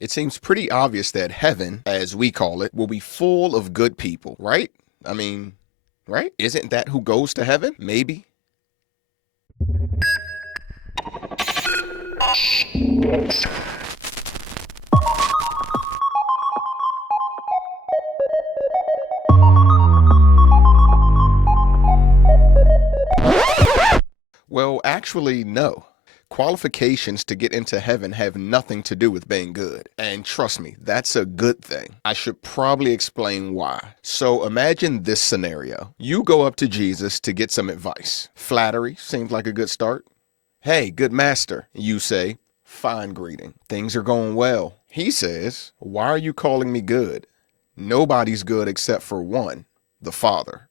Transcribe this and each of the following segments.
It seems pretty obvious that heaven, as we call it, will be full of good people, right? I mean, right? Isn't that who goes to heaven? Maybe. Well, actually, no. Qualifications to get into heaven have nothing to do with being good. And trust me, that's a good thing. I should probably explain why. So imagine this scenario. You go up to Jesus to get some advice. Flattery seems like a good start. Hey, good master, you say. Fine greeting. Things are going well. He says, why are you calling me good? Nobody's good except for one, the Father.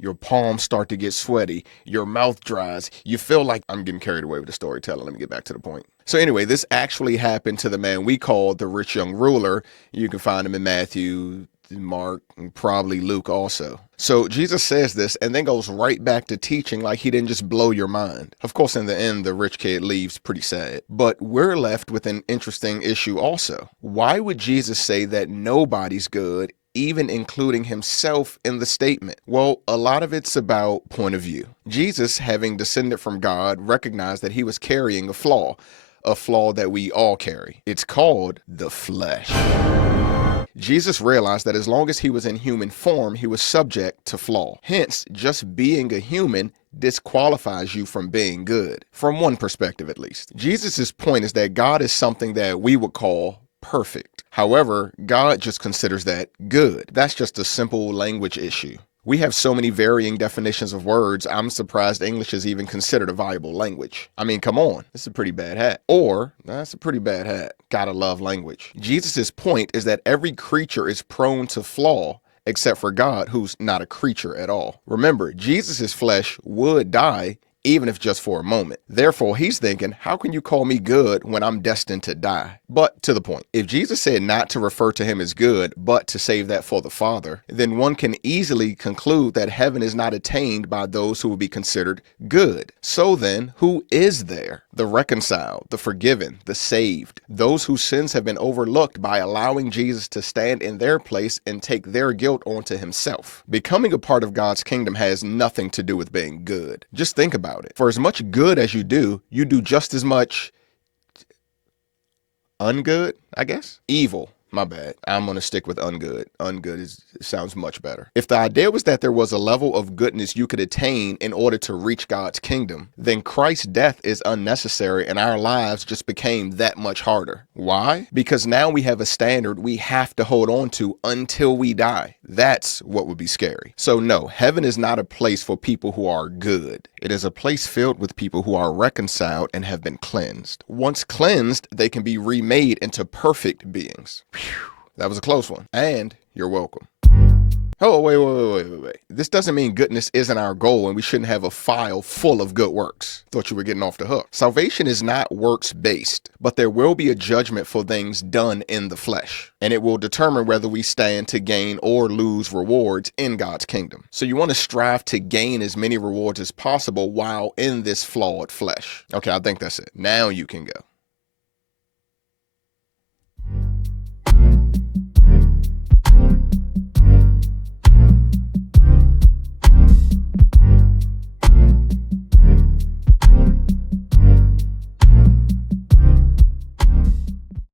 Your palms start to get sweaty. Your mouth dries. You feel like I'm getting carried away with the storytelling. Let me get back to the point. So anyway, this actually happened to the man we call the rich young ruler. You can find him in Matthew, Mark, and probably Luke also. So Jesus says this and then goes right back to teaching like he didn't just blow your mind. Of course, in the end, the rich kid leaves pretty sad. But we're left with an interesting issue also. Why would Jesus say that nobody's good, even including himself in the statement? Well, a lot of it's about point of view. Jesus, having descended from God, recognized that he was carrying a flaw that we all carry. It's called the flesh. Jesus realized that as long as he was in human form, he was subject to flaw. Hence, just being a human disqualifies you from being good, from one perspective at least. Jesus's point is that God is something that we would call perfect. However, God just considers that good. That's just a simple language issue. We have so many varying definitions of words, I'm surprised English is even considered a viable language. I mean, come on, this is a pretty bad hat. Or, that's a pretty bad hat. Gotta love language. Jesus's point is that every creature is prone to flaw, except for God, who's not a creature at all. Remember, Jesus's flesh would die, even if just for a moment. Therefore, he's thinking, how can you call me good when I'm destined to die? But to the point, if Jesus said not to refer to him as good, but to save that for the Father, then one can easily conclude that heaven is not attained by those who would be considered good. So then, who is there? The reconciled, the forgiven, the saved, those whose sins have been overlooked by allowing Jesus to stand in their place and take their guilt onto himself. Becoming a part of God's kingdom has nothing to do with being good. Just think about it. For as much good as you do just as much ungood, I guess? Evil. My bad. I'm going to stick with ungood. Ungood sounds much better. If the idea was that there was a level of goodness you could attain in order to reach God's kingdom, then Christ's death is unnecessary and our lives just became that much harder. Why? Because now we have a standard we have to hold on to until we die. That's what would be scary. So no, heaven is not a place for people who are good. It is a place filled with people who are reconciled and have been cleansed. Once cleansed, they can be remade into perfect beings. That was a close one. And you're welcome. Oh, wait. This doesn't mean goodness isn't our goal and we shouldn't have a file full of good works. Thought you were getting off the hook. Salvation is not works-based, but there will be a judgment for things done in the flesh, and it will determine whether we stand to gain or lose rewards in God's kingdom. So you want to strive to gain as many rewards as possible while in this flawed flesh. Okay, I think that's it. Now you can go.